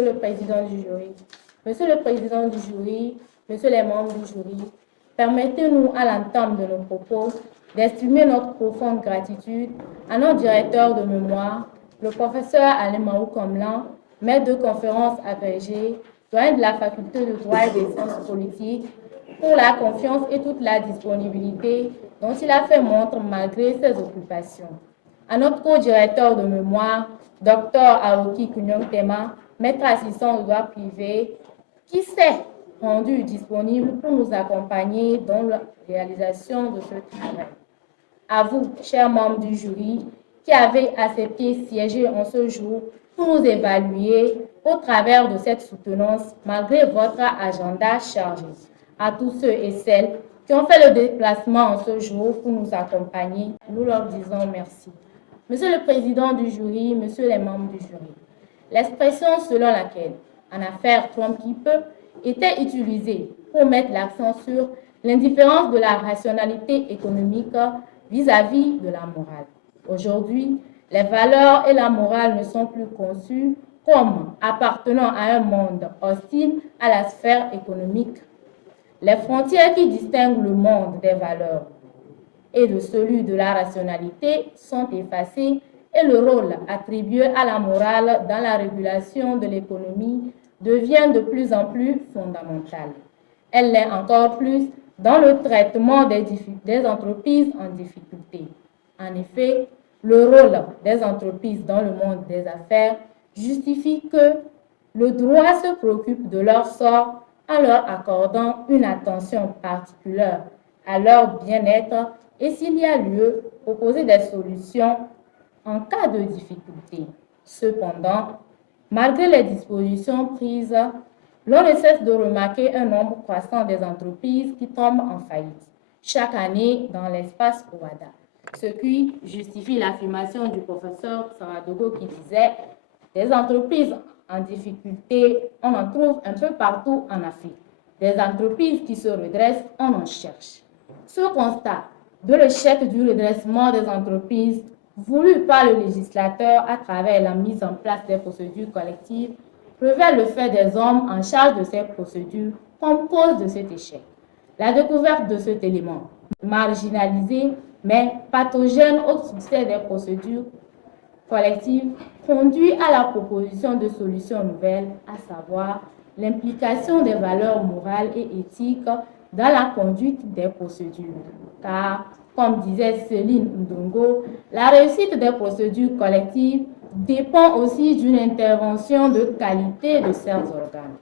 Monsieur le Président du jury. Monsieur le Président du jury, Messieurs les membres du jury, permettez-nous à l'entame de nos propos d'exprimer notre profonde gratitude à notre directeur de mémoire, le professeur Alemaou Komlan, maître de conférence agrégé, doyen de la faculté de droit et des sciences politiques, pour la confiance et toute la disponibilité dont il a fait montre malgré ses occupations. À notre co-directeur de mémoire, Dr Aoki Kunyong-Tema, maître assistant de droit privé, qui s'est rendu disponible pour nous accompagner dans la réalisation de ce travail. À vous, chers membres du jury, qui avez accepté de siéger en ce jour pour nous évaluer au travers de cette soutenance, malgré votre agenda chargé. À tous ceux et celles qui ont fait le déplacement en ce jour pour nous accompagner, nous leur disons merci. Monsieur le Président du jury, Messieurs les membres du jury, l'expression selon laquelle en affaire trompe qui peut était utilisée pour mettre l'accent sur l'indifférence de la rationalité économique vis-à-vis de la morale. Aujourd'hui, les valeurs et la morale ne sont plus conçues comme appartenant à un monde hostile à la sphère économique. Les frontières qui distinguent le monde des valeurs et de celui de la rationalité sont effacées et le rôle attribué à la morale dans la régulation de l'économie devient de plus en plus fondamental. Elle l'est encore plus dans le traitement des entreprises en difficulté. En effet, le rôle des entreprises dans le monde des affaires justifie que le droit se préoccupe de leur sort en leur accordant une attention particulière à leur bien-être et s'il y a lieu, proposer des solutions en cas de difficulté. Cependant, malgré les dispositions prises, l'on ne cesse de remarquer un nombre croissant des entreprises qui tombent en faillite chaque année dans l'espace OADA. Ce qui justifie l'affirmation du professeur Saradogo qui disait « Des entreprises en difficulté, on en trouve un peu partout en Afrique. Des entreprises qui se redressent, on en cherche. » Ce constat de l'échec du redressement des entreprises voulu par le législateur à travers la mise en place des procédures collectives révèle le fait des hommes en charge de ces procédures comme cause de cet échec. La découverte de cet élément marginalisé mais pathogène au succès des procédures collectives conduit à la proposition de solutions nouvelles, à savoir l'implication des valeurs morales et éthiques dans la conduite des procédures. Car, comme disait Céline Ndongo, la réussite des procédures collectives dépend aussi d'une intervention de qualité de ces organes.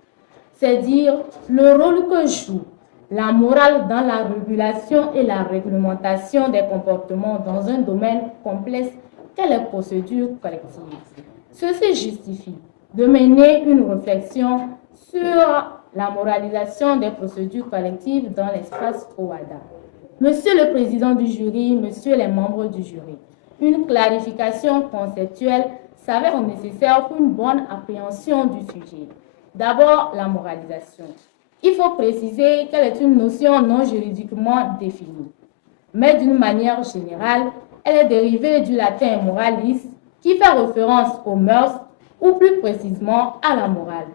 C'est dire le rôle que joue la morale dans la régulation et la réglementation des comportements dans un domaine complexe qu'est les procédures collectives. Ceci justifie de mener une réflexion sur la moralisation des procédures collectives dans l'espace OADA. Monsieur le Président du jury, Messieurs les membres du jury, une clarification conceptuelle s'avère nécessaire pour une bonne appréhension du sujet. D'abord, la moralisation. Il faut préciser qu'elle est une notion non juridiquement définie, mais d'une manière générale, elle est dérivée du latin moralis, qui fait référence aux mœurs, ou plus précisément à la morale.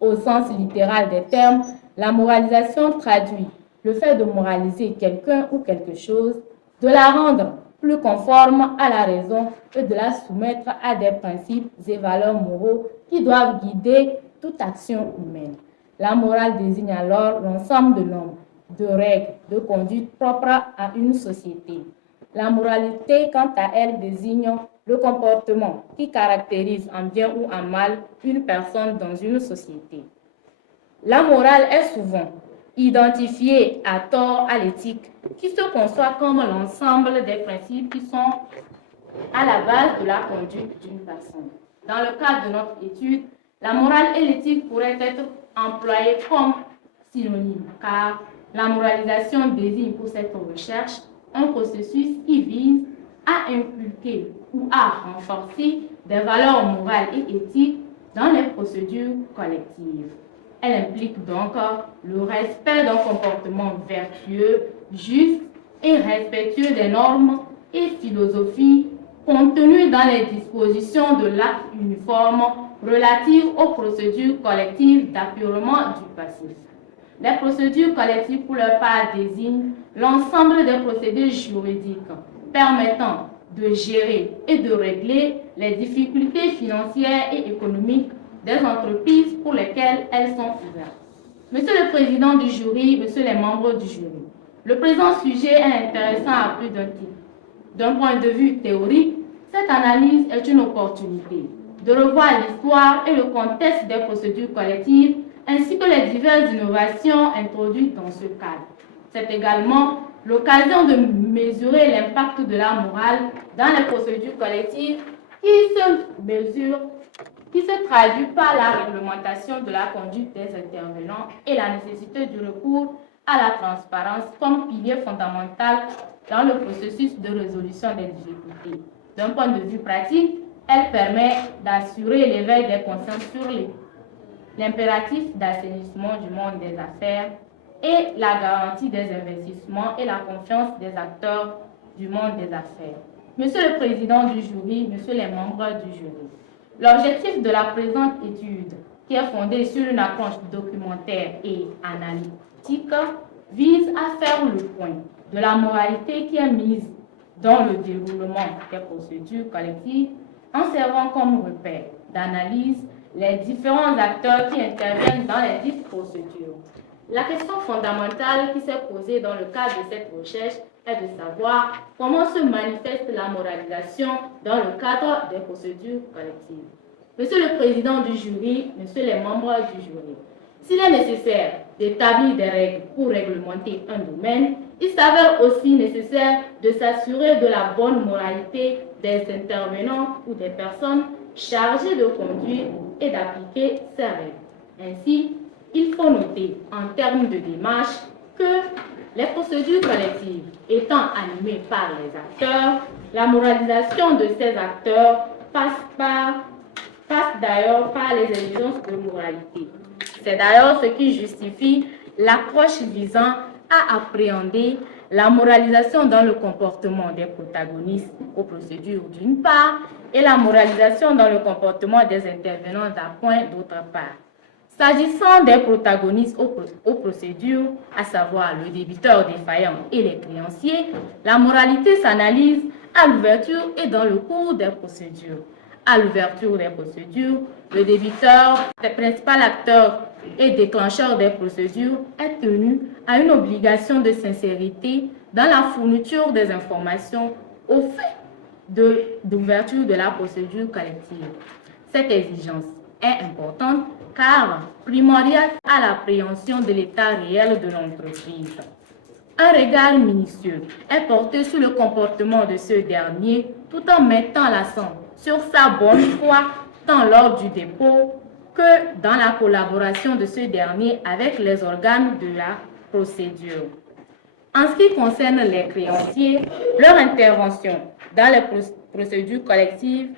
Au sens littéral des termes, la moralisation traduit le fait de moraliser quelqu'un ou quelque chose, de la rendre plus conforme à la raison et de la soumettre à des principes et valeurs moraux qui doivent guider toute action humaine. La morale désigne alors l'ensemble de normes, de règles, de conduite propres à une société. La moralité, quant à elle, désigne le comportement qui caractérise en bien ou en mal une personne dans une société. La morale est souvent identifiée à tort à l'éthique, qui se conçoit comme l'ensemble des principes qui sont à la base de la conduite d'une personne. Dans le cadre de notre étude, la morale et l'éthique pourraient être employées comme synonymes, car la moralisation désigne pour cette recherche un processus qui vise à inculquer ou à renforcer des valeurs morales et éthiques dans les procédures collectives. Elle implique donc le respect d'un comportement vertueux, juste et respectueux des normes et philosophies contenues dans les dispositions de l'acte uniforme relatives aux procédures collectives d'apurement du passif. Les procédures collectives, pour leur part, désignent l'ensemble des procédures juridiques permettant de gérer et de régler les difficultés financières et économiques des entreprises pour lesquelles elles sont ouvertes. Monsieur le Président du jury, Messieurs les membres du jury, le présent sujet est intéressant à plus d'un titre. D'un point de vue théorique, cette analyse est une opportunité de revoir l'histoire et le contexte des procédures collectives ainsi que les diverses innovations introduites dans ce cadre. C'est également l'occasion de mesurer l'impact de la morale dans les procédures collectives qui se traduit par la réglementation de la conduite des intervenants et la nécessité du recours à la transparence comme pilier fondamental dans le processus de résolution des difficultés. D'un point de vue pratique, elle permet d'assurer l'éveil des consciences sur l'impératif d'assainissement du monde des affaires et la garantie des investissements et la confiance des acteurs du monde des affaires. Monsieur le Président du jury, Messieurs les membres du jury, l'objectif de la présente étude, qui est fondée sur une approche documentaire et analytique, vise à faire le point de la moralité qui est mise dans le déroulement des procédures collectives en servant comme repère d'analyse les différents acteurs qui interviennent dans les dites procédures. La question fondamentale qui s'est posée dans le cadre de cette recherche est de savoir comment se manifeste la moralisation dans le cadre des procédures collectives. Monsieur le Président du jury, Messieurs les membres du jury, s'il est nécessaire d'établir des règles pour réglementer un domaine, il s'avère aussi nécessaire de s'assurer de la bonne moralité des intervenants ou des personnes chargées de conduire et d'appliquer ces règles. Ainsi, il faut noter en termes de démarche que les procédures collectives étant animées par les acteurs, la moralisation de ces acteurs passe d'ailleurs par les exigences de moralité. C'est d'ailleurs ce qui justifie l'approche visant à appréhender la moralisation dans le comportement des protagonistes aux procédures d'une part et la moralisation dans le comportement des intervenants d'appoint d'autre part. S'agissant des protagonistes aux procédures, à savoir le débiteur défaillant et les créanciers, la moralité s'analyse à l'ouverture et dans le cours des procédures. À l'ouverture des procédures, le débiteur, le principal acteur et déclencheur des procédures, est tenu à une obligation de sincérité dans la fourniture des informations au fait d'ouverture de la procédure collective. Cette exigence est importante car primordiale à l'appréhension de l'état réel de l'entreprise. Un regard minutieux est porté sur le comportement de ce dernier tout en mettant l'accent sur sa bonne foi tant lors du dépôt que dans la collaboration de ce dernier avec les organes de la procédure. En ce qui concerne les créanciers, leur intervention dans les procédures collectives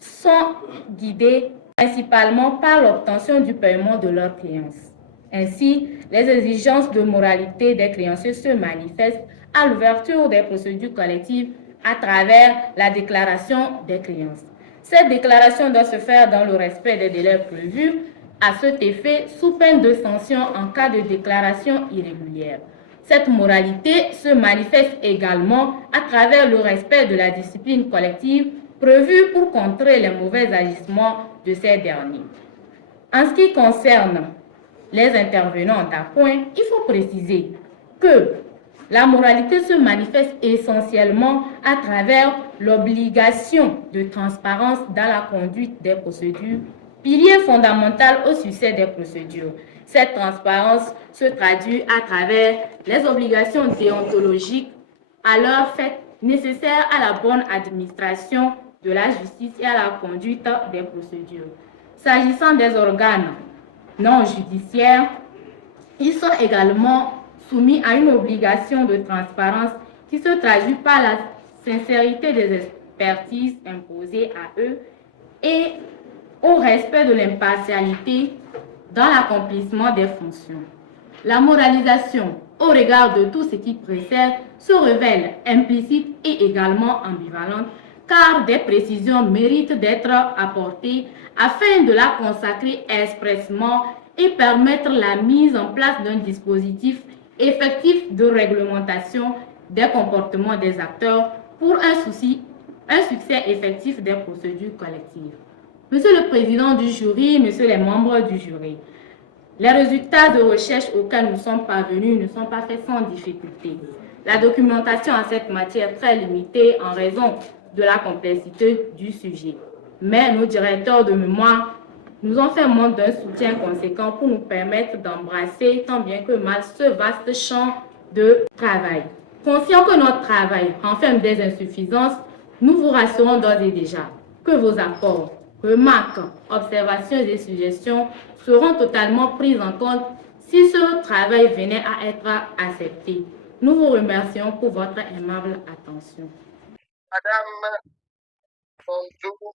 sont guidées principalement par l'obtention du paiement de leurs créances. Ainsi, les exigences de moralité des créanciers se manifestent à l'ouverture des procédures collectives à travers la déclaration des créances. Cette déclaration doit se faire dans le respect des délais prévus à cet effet sous peine de sanction en cas de déclaration irrégulière. Cette moralité se manifeste également à travers le respect de la discipline collective prévue pour contrer les mauvais agissements de ces derniers. En ce qui concerne les intervenants d'appoint, il faut préciser que la moralité se manifeste essentiellement à travers l'obligation de transparence dans la conduite des procédures, pilier fondamental au succès des procédures. Cette transparence se traduit à travers les obligations déontologiques à leur fait nécessaires à la bonne administration de la justice et à la conduite des procédures. S'agissant des organes non judiciaires, ils sont également soumis à une obligation de transparence qui se traduit par la sincérité des expertises imposées à eux et au respect de l'impartialité dans l'accomplissement des fonctions. La moralisation, au regard de tout ce qui précède, se révèle implicite et également ambivalente, car des précisions méritent d'être apportées afin de la consacrer expressément et permettre la mise en place d'un dispositif effectif de réglementation des comportements des acteurs pour un succès effectif des procédures collectives. Monsieur le Président du jury, Messieurs les membres du jury, les résultats de recherche auxquels nous sommes parvenus ne sont pas faits sans difficulté. La documentation en cette matière est très limitée en raison de la complexité du sujet. Mais nos directeurs de mémoire nous ont fait montre d'un soutien conséquent pour nous permettre d'embrasser tant bien que mal ce vaste champ de travail. Conscient que notre travail renferme des insuffisances, nous vous rassurons d'ores et déjà que vos apports, remarques, observations et suggestions seront totalement prises en compte si ce travail venait à être accepté. Nous vous remercions pour votre aimable attention. Madame Bonjour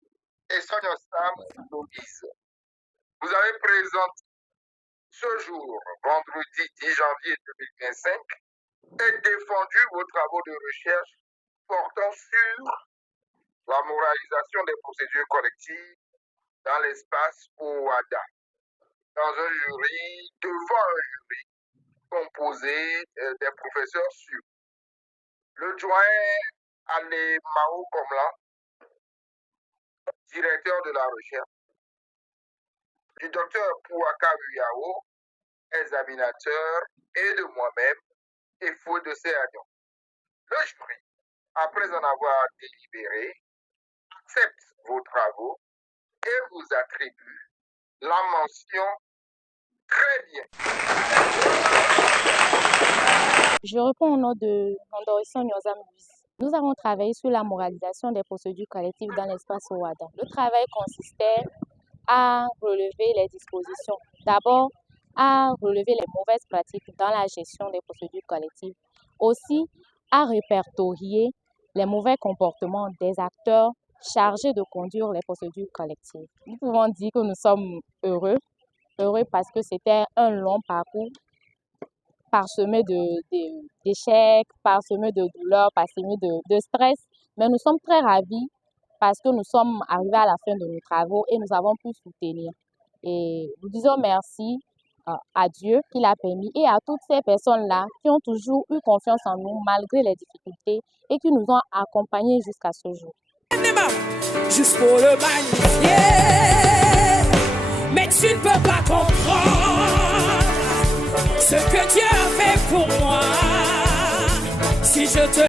et Sonia Sam Logis, vous avez présenté ce jour, vendredi 10 janvier 2025, et défendu vos travaux de recherche portant sur la moralisation des procédures collectives dans l'espace OADA, dans un jury, devant un jury composé des professeurs sûrs. Le doyen Ale Mao Komla, directeur de la recherche, du docteur Pouaka Uyao, examinateur, et de moi-même, et Foué de Séagnon. Le jury, après en avoir délibéré, accepte vos travaux et vous attribue la mention très bien. Je réponds au nom de Nandorison Nyozam Louise. Nous avons travaillé sur la moralisation des procédures collectives dans l'espace OADA. Le travail consistait à relever les dispositions. D'abord, à relever les mauvaises pratiques dans la gestion des procédures collectives. Aussi, à répertorier les mauvais comportements des acteurs chargés de conduire les procédures collectives. Nous pouvons dire que nous sommes heureux parce que c'était un long parcours parsemé d'échecs, parsemé de douleurs, parsemé de stress. Mais nous sommes très ravis parce que nous sommes arrivés à la fin de nos travaux et nous avons pu soutenir. Et nous disons merci à Dieu qui l'a permis et à toutes ces personnes-là qui ont toujours eu confiance en nous malgré les difficultés et qui nous ont accompagnés jusqu'à ce jour. Juste pour le magnifier, mais tu ne peux pas comprendre ce que Dieu a fait pour moi. Si je te